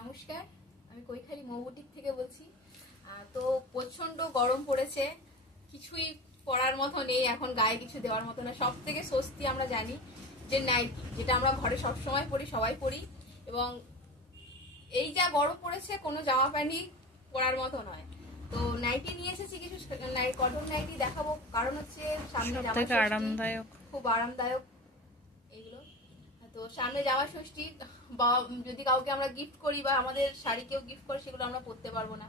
নমস্কার, আমি কৈখালি মৌবুটিক থেকে বলছি। তো প্রচন্ড গরম পড়েছে, কিছুই পরার মতো নেই এখন, গায়ে কিছু দেওয়ার মতো না। সব থেকে স্বস্তি আমরা জানি যে নাইটি, যেটা আমরা ঘরে সবসময় পরি, সবাই পরি। এবং এই যা গরম পড়েছে, কোনো জামা প্যান্টই পরার মতো নয়। তো নাইটি নিয়ে এসেছি কিছু, কটন নাইটি দেখাবো, কারণ হচ্ছে সামনে জামা ষষ্ঠী, আরামদায়ক, খুব আরামদায়ক এগুলো। তো সামনে জামা ষষ্ঠী, বা যদি কাউকে আমরা গিফট করি বা আমাদের শাড়ি কেউ গিফট করে, সেগুলো আমরা পরতে পারবো না,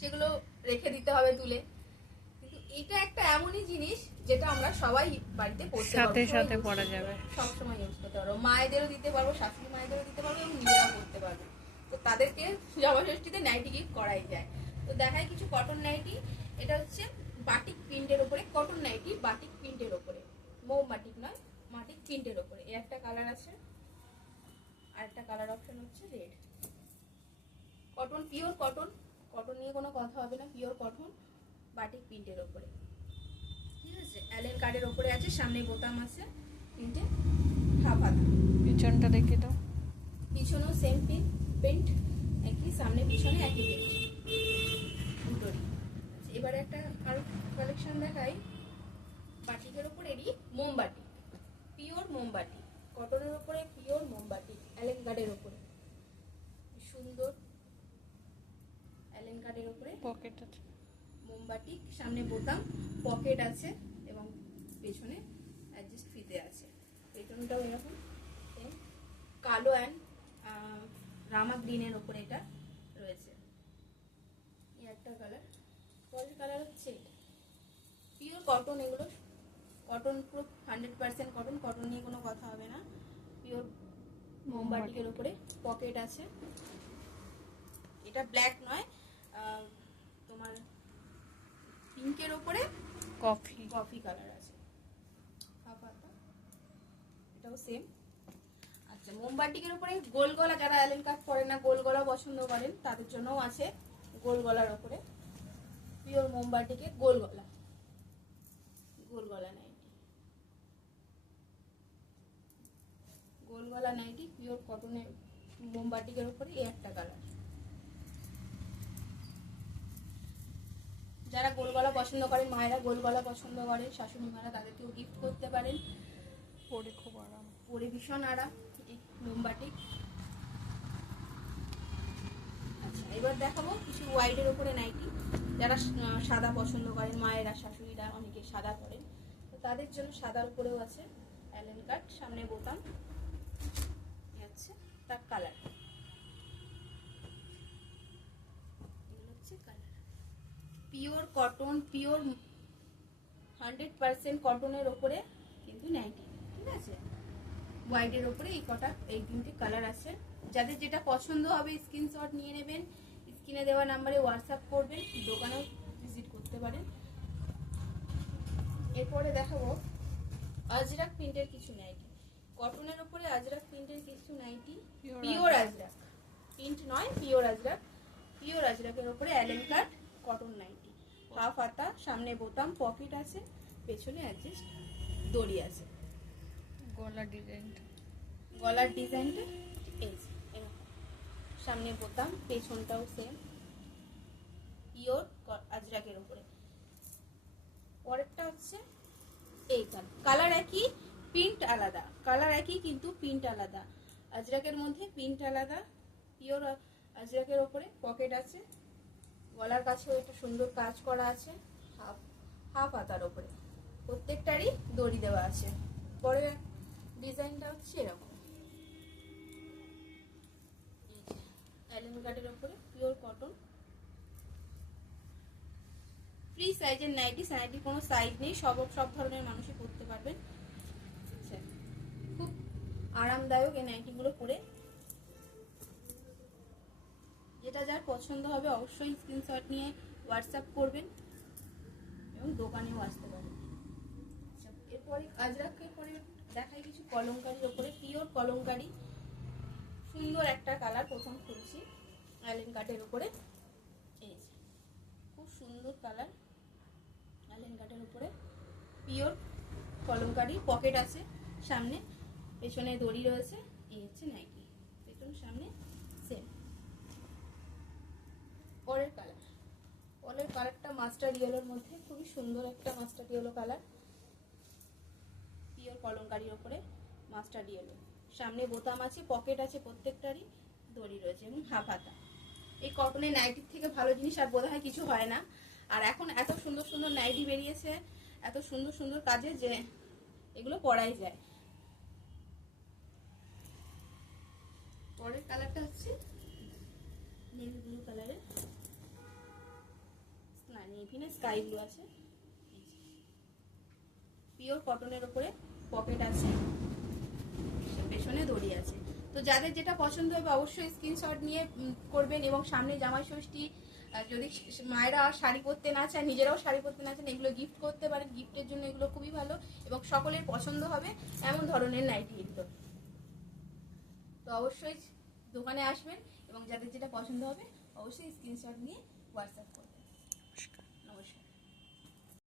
সেগুলো রেখে দিতে হবে তুলে। কিন্তু এটা একটা এমনই জিনিস যেটা আমরা সবাই বাড়িতে পরতে পারবো, সাথে সাথে পরা যাবে, সব সময় ইউজ করতে পারবো। মায়েদেরও দিতে পারবো, শাশুড়ি মায়েদেরও দিতে পারবো, এবং নিজেরাও করতে পারবো। তো তাদেরকে জামা ষষ্ঠীতে নাইটি গিফট করাই যায়। তো দেখায় কিছু কটন নাইটি। এটা হচ্ছে বাটিক প্রিন্টের ওপরে কটন নাইটি, বাটিক প্রিন্টের ওপরে, বাটিক নয়, বাটিক প্রিন্টের ওপরে। এর একটা কালার আছে, আর একটা কালার অপশন হচ্ছে red. Cotton, pure cotton, cotton নিয়ে কোনো কথা হবে না, পিওর কটন, বাটিক প্রিন্টের ওপরে, ঠিক আছে। অ্যালেন কার্ডের ওপরে আছে, সামনে বোতাম আছে তিনটে, হাফ হাতা। পিছনটা দেখে দাও। পিছনেও সেম প্রিন্ট, একই, সামনে পিছনে একই প্রিন্ট, দুটোরই। এবারে একটা আর কালেকশন দেখাই বাটিকের ওপরেরই, মোমবাটি, পিওর মোমবাটি, কটনের ওপরে পিওর মোমবাটি, অ্যালেন কার্ডের ওপরে, সুন্দর অ্যালেন কার্ডের ওপরে পকেট আছে, মোমবাটি, সামনে বোতাম, পকেট আছে, এবং পেছনে অ্যাডজাস্ট ফিতে আছে। পেছনটাও এরকম সেম, কালো অ্যান্ড রামা গ্রিনের ওপরে এটা রয়েছে। এই একটা কালার, পরের কালার হচ্ছে পিওর কটন, এগুলো কটন, পুরো 100% কটন, কটন নিয়ে কোনো কথা হবে না। পিওর মোমবাটিকের উপরে পকেট আছে। এটা ব্ল্যাক নয়, তোমার পিঙ্কের ওপরে কফি কালার আছে, এটাও সেম। আচ্ছা, মোমবাটিকের উপরে গোল গলা, যারা অ্যালেন কাট পরে না, গোল গলা পছন্দ করেন, তাদের জন্যও আছে গোল গলার ওপরে, পিওর মোমবাটিকে গোল গলা, গোল গলা নাইটি, গোল গলা নাইটি, পিওর কটনের মোমবাটিকের উপরে। এই একটা কালার, যারা গোল গলা পছন্দ করেন, মায়েরা গোল গলা পছন্দ করেন, শাশুড়ি মায়েরা, তাদেরকেও গিফট করতে পারেন। পরে খুব আরাম, পরে ভীষণ আরাম এই মোমবাটি। আচ্ছা, এবার দেখাবো কিছু হোয়াইটের উপরে নাইটি। যারা সাদা পছন্দ করেন, মায়েরা, শাশুড়িরা অনেকে সাদা করেন, তো তাদের জন্য সাদার উপরেও আছে অ্যালেন কাট, সামনে বোতাম, হচ্ছে তার কালার, এগুলো হচ্ছে কালার। পিওর কটন, পিওর 100% কটনের ওপরে কিন্তু নাইটি, ঠিক আছে। হোয়াইটের ওপরে এই কটা, এই তিনটে কালার আছে। যাদের যেটা পছন্দ হবে স্ক্রিনশট নিয়ে নেবেন, স্ক্রিনে দেওয়া নাম্বারে হোয়াটসঅ্যাপ করবেন, দোকানেও ভিজিট করতে পারেন। এরপরে দেখাবো আজরাক প্রিন্টের কিছু নাইটি, কটনের ওপরে আজরাক প্রিন্টের কিছু নাইটি, পিওর আজরাক প্রিন্ট নয়, পিওর আজরাক, পিওর আজরাকের ওপরে অ্যালেন কাট কটন নাইটি, হাফ হাতা, সামনে বোতাম, পকেট আছে, পেছনে অ্যাডজাস্ট দড়ি আছে। গলার ডিজাইনটা, গলার ডিজাইনটা এই এরকম, সামনে বোতাম, পেছনটাও সেম, পিওর আজরাকের উপরে। পরেরটা হচ্ছে এই কালার একই, প্রিন্ট আলাদা, কালার একই কিন্তু প্রিন্ট আলাদা। আজরাকের মধ্যে প্রিন্ট আলাদা, পিওর আজরাকের উপরে পকেট আছে, গলার কাছেও একটা সুন্দর কাজ করা আছে, হাফ হাফ হাতার উপরে, প্রত্যেকটারই দড়ি দেওয়া আছে। পরে ডিজাইনটা হচ্ছে এরকম, অ্যালেন কাটের উপরে পিওর কটন, ফ্রি সাইজের নাইটি, নাইটির কোনো সাইজ নেই, সব ধরনের মানুষই পরতে পারবেন। খুব আরামদায়ক এই নাইটিগুলো পরে। যেটা যার পছন্দ হবে অবশ্যই স্ক্রিনশট নিয়ে হোয়াটসঅ্যাপ করবেন, এবং দোকানেও আসতে পারেন। এরপরে আজরাকের পরে দেখাই কিছু কলমকারির ওপরে, পিওর কলমকারি, সুন্দর একটা কালার, প্রথম খুলছি, অ্যালেন কাটের উপরে, এই খুব সুন্দর কালার, অ্যালেন কাটের উপরে পিওর কলমকারি, পকেট আছে, সামনে পেছনে দড়ি রয়েছে। এই হচ্ছে নাইটি, পেছন সামনে সেম। মাস্টার্ড ইয়েলোর মধ্যে, খুবই সুন্দর একটা মাস্টার্ড ইয়েলো কালার, পিওর কলমকারীর ওপরে মাস্টার্ড ইয়েলো। সামনে বোতাম আছে, পকেট আছে, প্রত্যেকটারই দড়ি রয়েছে এবং হাফ হাতা। এই কটনের নাইটির থেকে ভালো জিনিস আর বোধ হয় কিছু হয় না। আর এখন এত সুন্দর সুন্দর নাইটি বেরিয়েছে, এত সুন্দর সুন্দর কাজে, যে এগুলো পরাই যায়। পরের কালারটা হচ্ছে নেভি ব্লু কালারের, না নেভি না, স্কাই ব্লু আছে, পিওর কটনের ওপরে পকেট আছে, পেছনে দড়ি আছে। তো যাদের যেটা পছন্দ হবে অবশ্যই স্ক্রিনশট নিয়ে করবেন। এবং সামনে জামাই ষষ্ঠী, যদি মায়েরা শাড়ি পরতে না চায়, নিজেরাও শাড়ি পরতে না চান, এগুলো গিফট করতে পারেন। গিফটের জন্য এগুলো খুবই ভালো এবং সকলের পছন্দ হবে এমন ধরনের নাইটি এগুলো। তো অবশ্যই দোকানে আসবেন এবং যাদের যেটা পছন্দ হবে অবশ্যই স্ক্রিনশট নিয়ে হোয়াটসঅ্যাপ করবেন।